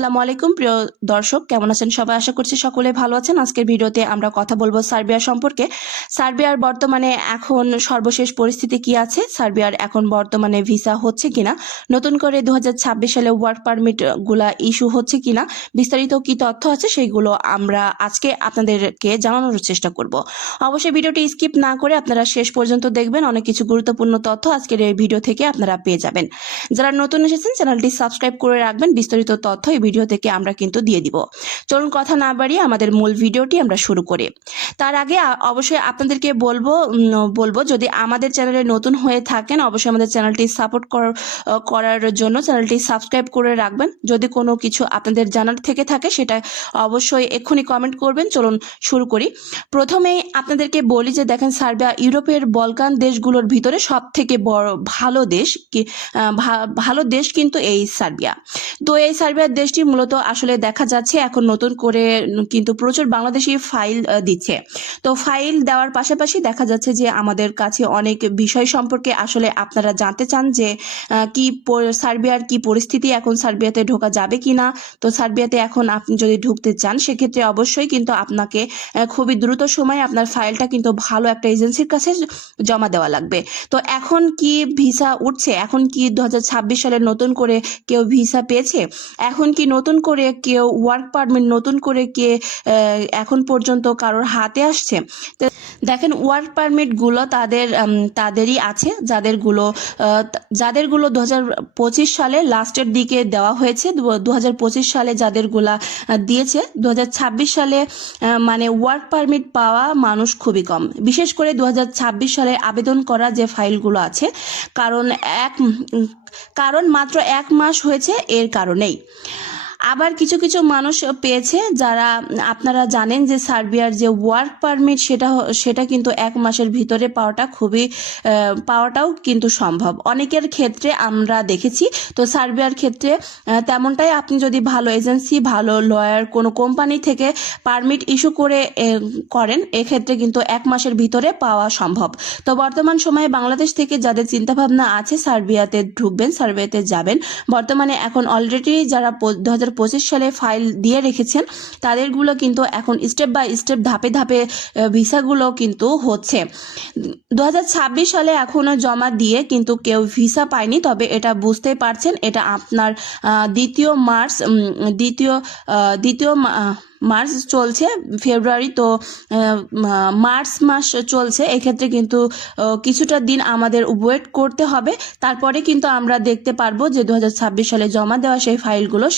আসসালামু আলাইকুম প্রিয় দর্শক, কেমন আছেন সবাই? আশা করছি সকলে ভালো আছেন। আজকের ভিডিওতে আমরা কথা বলবো সার্বিয়া সম্পর্কে। সার্বিয়ার বর্তমানে এখন সর্বশেষ পরিস্থিতি কি আছে, সার্বিয়ার এখন বর্তমানে ভিসা হচ্ছে কিনা, নতুন করে 2026 সালে ওয়ার্ক পারমিট গুলা ইস্যু হচ্ছে কিনা, বিস্তারিত কি তথ্য আছে সেইগুলো আমরা আজকে আপনাদেরকে জানানোর চেষ্টা করব। অবশ্যই ভিডিওটি স্কিপ না করে আপনারা শেষ পর্যন্ত দেখবেন, অনেক কিছু গুরুত্বপূর্ণ তথ্য আজকের এই ভিডিও থেকে আপনারা পেয়ে যাবেন। যারা নতুন এসেছেন চ্যানেলটি সাবস্ক্রাইব করে রাখবেন, বিস্তারিত তথ্য এই ভিডিও থেকে আমরা কিন্তু দিয়ে দিব। চলুন কথা না বাড়িয়ে আমাদের মূল ভিডিওটি আমরা শুরু করি। তার আগে অবশ্যই আপনাদেরকে বলবো যদি আমাদের চ্যানেলে নতুন হয়ে থাকেন অবশ্যই আমাদের চ্যানেলটি সাপোর্ট করার জন্য চ্যানেলটি সাবস্ক্রাইব করে রাখবেন। যদি কোনো কিছু আপনাদের জানার থেকে থাকে সেটা অবশ্যই এক্ষুনি কমেন্ট করবেন। চলুন শুরু করি। প্রথমেই আপনাদেরকে বলি যে দেখেন, সার্বিয়া ইউরোপের বলকান দেশগুলোর ভিতরে সব থেকে বড় ভালো দেশ কিন্তু এই সার্বিয়া। তো এই সার্বিয়ার দেশটি মূলত আসলে দেখা যাচ্ছে এখন নতুন করে কিন্তু প্রচুর বাংলাদেশি ফাইল দিচ্ছে। তো ফাইল দেওয়ার পাশাপাশি দেখা যাচ্ছে যে আমাদের কাছে অনেক বিষয় সম্পর্কে আসলে আপনারা জানতে চান যে সার্বিয়ার কি পরিস্থিতি, এখন সার্বিয়াতে ঢোকা যাবে কিনা। তো সার্বিয়াতে এখন আপনি যদি ঢুকতে চান সেক্ষেত্রে অবশ্যই কিন্তু আপনাকে খুবই দ্রুত সময়ে আপনার ফাইলটা কিন্তু ভালো একটা এজেন্সির কাছে জমা দেওয়া লাগবে। তো এখন কি ভিসা উঠছে, এখন কি 2026 সালে নতুন করে কেউ ভিসা পেয়েছে, এখন কি নতুন করে কেউ ওয়ার্ক পারমিট নতুন করে এখন পর্যন্ত কারোর হাতে আসছে? দেখেন, ওয়ার্ক পারমিট গুলো তাদেরই আছে যাদেরগুলো 2025 সালে লাস্টের দিকে দেওয়া হয়েছে। 2025 সালে যাদেরগুলা দিয়েছে, 2026 সালে মানে ওয়ার্ক পারমিট পাওয়া মানুষ খুবই কম, বিশেষ করে 2026 সালে আবেদন করা যে ফাইলগুলো আছে, কারণ মাত্র 1 মাস হয়েছে এর কারণেই। আবার কিছু কিছু মানুষ পেয়েছে যারা, আপনারা জানেন যে সার্বিয়ার যে ওয়ার্ক পারমিট সেটা কিন্তু 1 মাসের ভিতরে পাওয়াটাও কিন্তু সম্ভব অনেকের ক্ষেত্রে আমরা দেখেছি। তো সার্বিয়ার ক্ষেত্রে তেমনটাই, আপনি যদি ভালো এজেন্সি, ভালো লয়ার, কোনো কোম্পানি থেকে পারমিট ইস্যু করেন এক্ষেত্রে কিন্তু 1 মাসের ভিতরে পাওয়া সম্ভব। তো বর্তমান সময়ে বাংলাদেশ থেকে যাদের চিন্তাভাবনা আছে সার্বিয়াতে ঢুকবেন, সার্বিয়াতে যাবেন, বর্তমানে এখন অলরেডি যারা 2025 সালে ফাইল দিয়ে রেখেছেন তাদেরগুলো কিন্তু এখন স্টেপ বাই স্টেপ ধাপে ধাপে ভিসাগুলো কিন্তু হচ্ছে। 2026 সালে এখনো জমা দিয়ে কিন্তু কেউ ভিসা পায়নি, তবে এটা বুঝতেই পারছেন এটা আপনার দ্বিতীয় মার্চ চলছে, ফেব্রুয়ারি, তো মার্চ মাস চলছে। এক্ষেত্রে কিন্তু কিছুটা দিন আমাদের ওয়েট করতে হবে, তারপরে কিন্তু আমরা দেখতে পারবো যে 2026 সালে জমা দেওয়া সেই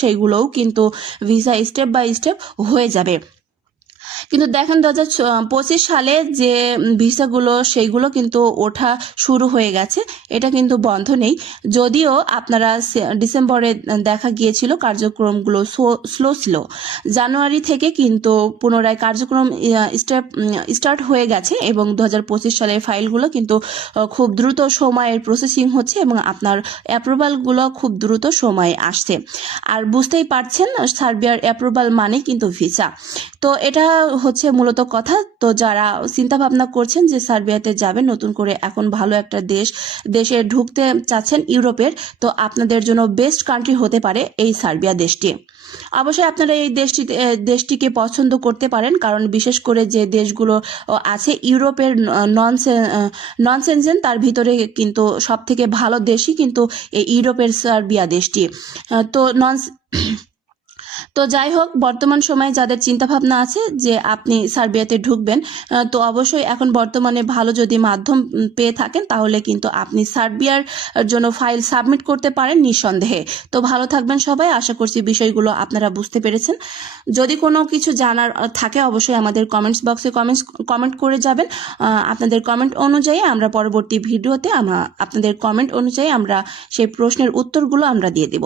সেইগুলোও কিন্তু ভিসা স্টেপ বাই স্টেপ হয়ে যাবে। কিন্তু দেখেন 2025 সালে যে ভিসাগুলো সেইগুলো কিন্তু ওঠা শুরু হয়ে গেছে, এটা কিন্তু বন্ধ নেই। যদিও আপনারা ডিসেম্বরে দেখা গিয়েছিল কার্যক্রমগুলো স্লো ছিল, জানুয়ারি থেকে কিন্তু পুনরায় কার্যক্রম স্টার্ট হয়ে গেছে এবং 2025 সালের ফাইলগুলো কিন্তু খুব দ্রুত সময়ের প্রসেসিং হচ্ছে এবং আপনার অ্যাপ্রুভালগুলো খুব দ্রুত সময়ে আসছে। আর বুঝতেই পারছেন সার্বিয়ার অ্যাপ্রুভাল মানে কিন্তু ভিসা। তো এটা হচ্ছে মূলত কথা। তো যারা চিন্তা ভাবনা করছেন যে সার্বিয়াতে যাবেন, নতুন করে এখন ভালো একটা দেশে ঢুকতে চাচ্ছেন ইউরোপের, তো আপনাদের জন্য বেস্ট কান্ট্রি হতে পারে এই সার্বিয়া দেশটি। অবশ্যই আপনারা এই দেশটিকে পছন্দ করতে পারেন, কারণ বিশেষ করে যে দেশগুলো আছে ইউরোপের নন সেনজেন, তার ভিতরে কিন্তু সব থেকে ভালো দেশই কিন্তু এই ইউরোপের সার্বিয়া দেশটি। তো যাই হোক, বর্তমান সময়ে যাদের চিন্তাভাবনা আছে যে আপনি সার্বিয়াতে ঢুকবেন, তো অবশ্যই এখন বর্তমানে ভালো যদি মাধ্যম পেয়ে থাকেন তাহলে কিন্তু আপনি সার্বিয়ার জন্য ফাইল সাবমিট করতে পারেন নিঃসন্দেহে। তো ভালো থাকবেন সবাই, আশা করছি বিষয়গুলো আপনারা বুঝতে পেরেছেন। যদি কোনো কিছু জানার থাকে অবশ্যই আমাদের কমেন্টস বক্সে কমেন্ট করে যাবেন। আপনাদের কমেন্ট অনুযায়ী আমরা পরবর্তী ভিডিওতে আপনাদের কমেন্ট অনুযায়ী আমরা সেই প্রশ্নের উত্তরগুলো আমরা দিয়ে দেব।